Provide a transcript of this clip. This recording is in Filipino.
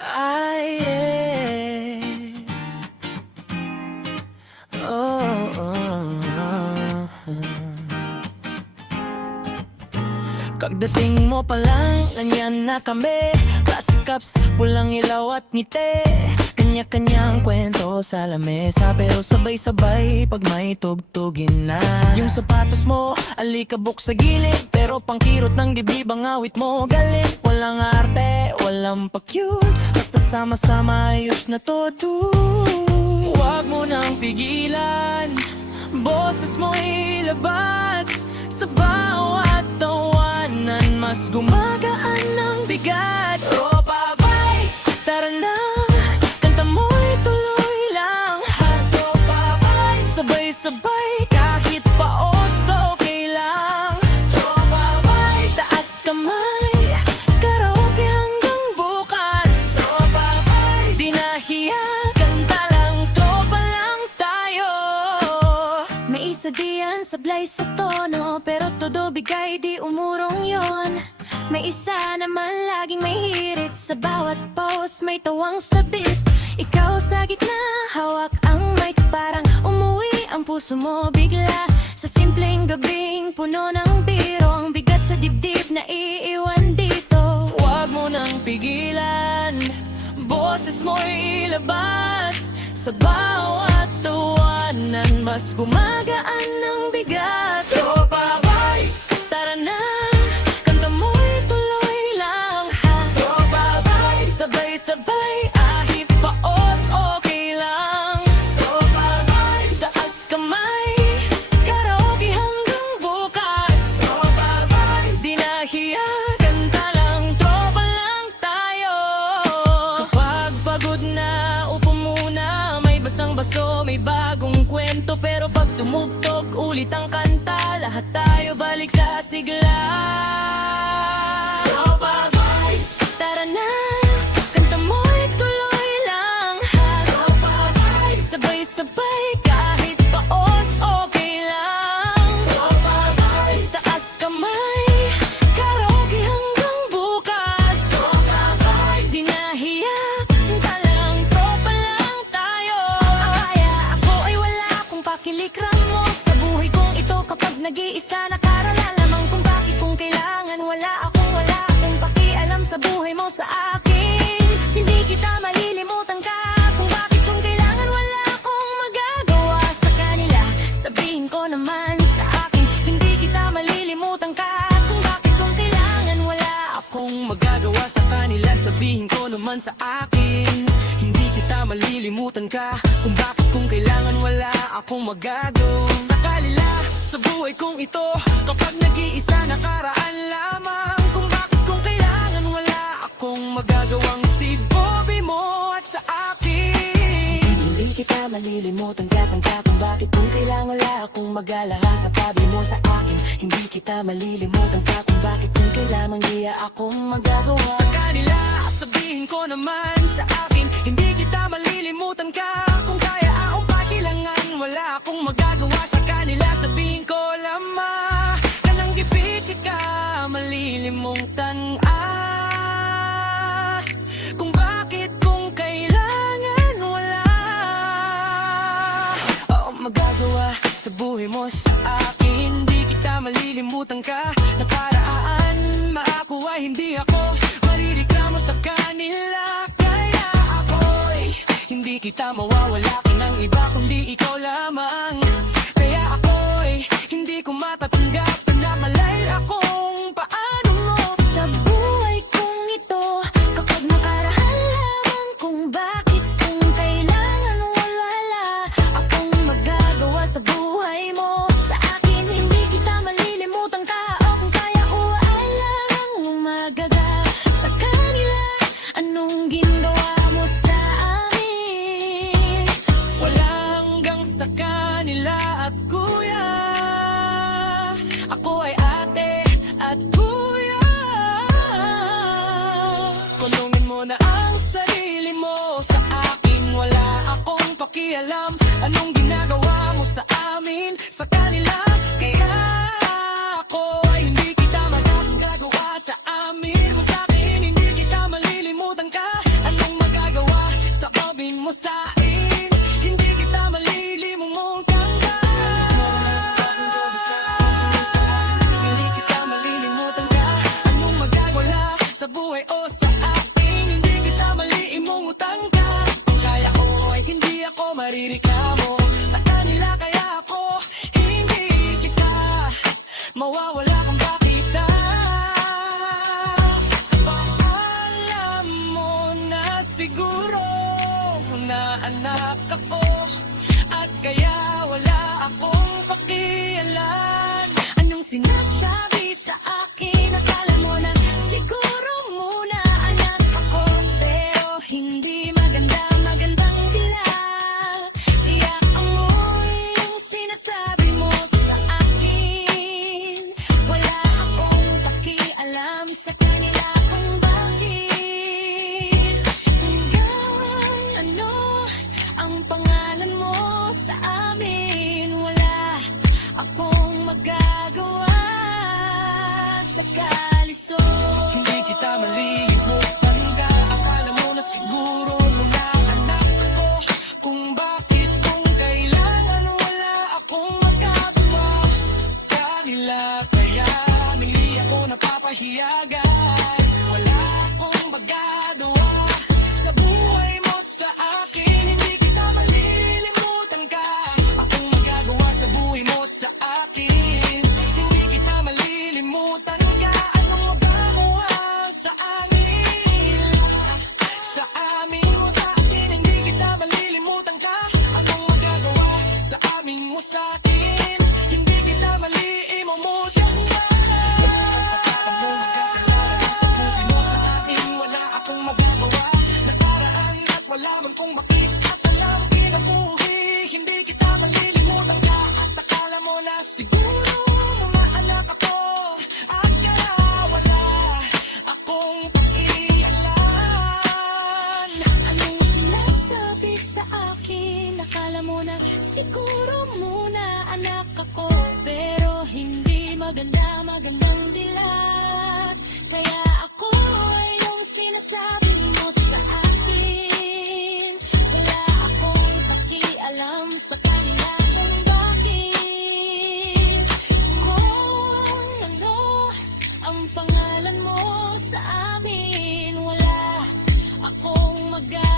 Ay, oh, Pagdating mo pa lang, ganyan na kami. Plastic cups, pulang ilaw at ngiti. Kanya-kanyang kwento sa lamesa, pero sabay-sabay pag may tugtugin na. Yung sapatos mo, alikabok sa gilid, pero pangkirot ng dibdib ang awit mo. Galit, walang arte, walang pa-cute, basta sama-sama ayos na todo. Huwag mo nang pigilan, boses mo ilabas. Sa bawat tawanan, mas gumagaan ng bigat. Tropa bay, tara na, kanta mo'y tuloy lang. Tropa bay, sabay-sabay, kahit paos okay lang. Tropa bay, taas kamay, karaoke hanggang bukas. Tropa bay, di nahiya, kanta lang, tropa lang tayo. May isa diyan sablay sa tono, pero todo bigay di umurong yon. May isa naman laging may hirit, sa bawat pause may tawang sabit. Ikaw sa gitna, hawak ang mic, parang umuwi ang puso mo bigla. Sa simpleng gabing puno ng biro, ang bigat sa dibdib na iiwan dito. Huwag mo nang pigilan, boses mo ilabas. Sa bawat tawanan, mas gumagaan ng bigat. Tropa bay, tara na, kanta mo'y tuloy lang. Tropa bay, sabay-sabay, ahit paos okay lang. Tropa bay, taas kamay, karaoke hanggang bukas. Tropa bay, di nahiya, kanta lang, tropa lang tayo. Kapag pagod na, upo muna, may basang-baso, may bagong kwento. Pero pag tumugtog ulit ang kanta, lahat tayo balik sa sigla. Tropa boys, tara na, kanta mo'y tuloy lang. Tropa boys, sabay-sabay, kahit paos okay lang. Tropa boys, taas kamay, karaoke hanggang bukas. Tropa boys, di nahiya, kanta lang, tropa lang tayo. Kaya ako ay wala akong pakilikram mo sa buhay kong ito. Kapag nag-iisa nakaralalamang kung bakit kung kailangan, wala akong pakialam sa buhay mo sa akin. Hindi kita malilimutan ka, kung bakit kung kailangan, wala akong magagawa sa kanila. Sabihin ko naman sa akin, hindi kita malilimutan ka, kung bakit kung kailangan, wala akong magagawa sa kanila. Sabihin ko naman sa akin, hindi kita malilimutan ka, kung bakit kung kailangan, wala akong magagawa sa kanila. Sa buhay kong ito, kapag nag-iisa nakaraan lamang, kung bakit kung kailangan, wala akong magagawang si Bobby mo at sa akin. Hindi kita malilimutan ka, kung bakit kung kailangan, wala akong mag-alala sa pabi mo sa akin. Hindi kita malilimutan ka, kung bakit kung kailangan, di akong magagawa sa kanila. Sabihin ko naman sa akin, hindi kita malilimutan ka, kung kaya akong pakilangan, wala akong magagawa sa kanila. Sabihin ko lamang, kanang gipit ka malilimutan kung bakit kung kailangan, wala akong magagawa sa buhay mo sa akin. Hindi kita malilimutan ka, nakaraan maakuha, hindi ako maliriklamo sa kanila. Kaya ako'y hindi kita mawawala ka ng iba, kundi ikaw lamang. Kaya ako'y hindi ko matatanggap na malay akong paano mo sa buhay kong ito. Kapag nakaraan lamang, kung bakit kung kailangan, wala akong magagawa sa buhay mo sa akin. Hindi kita malilimutan ka, o kung kaya wala akong magagawa sa kanila. Anong ginawa mo sa amin? Wala hanggang sa kanila at kuya. Ako ay ate at kuya. Tanungin mo na ang sarili mo sa akin, wala akong pakialam. Anong ginagawa mo sa amin, sa kanila. Kaya ako ay hindi kita magagawa sa amin mo sa akin. Hindi kita malilimutan ka, anong siguro na anak ako, at kaya wala akong pakialam. Anong sinasabi sa akin? Akala mo na siguro muna anak ako, pero hindi maganda, magandang dilag. Iyak amoy yung sinasabi mo sa akin. Wala akong pakialam sa kanila kung bakit. Hanggang ano ang pangalan mo sa amin? Wala akong magagawa sa kalisod. Hindi kita malilimutan ka. Akala mo na siguro muna anak ako, kung bakit, kung kailangan, wala akong magagawa kanila. Kaya hindi ako napapahiyagan. Wala akong magagawa sa buhay mo sa akin. Hindi kita malilimutan ka. Akong magagawa sa buhay mo sa akin. Hindi kita malilimutan ka. Anong magagawa sa amin? Sa amin mo sa akin. Hindi kita malilimutan ka. Anong magagawa sa amin mo sa akin? Hindi kita malilimutan ka. Sa buhay mo sa akin, wala akong magagawa. Nakaraan at wala man kung bakit, at alam kinabuhi. Hindi kita malilimutan ka. At akala mo na siguro mga anak ako, at kaya wala akong pakialam. Anong sinasabi sa akin? Akala mo na siguro muna anak ako, pero hindi maganda, magandang dilag. Kaya ako ay yung sinasabi mo sa akin. Wala akong pakialam sa kanila kung bakit. Kung ano ang pangalan mo sa amin, wala akong magagawa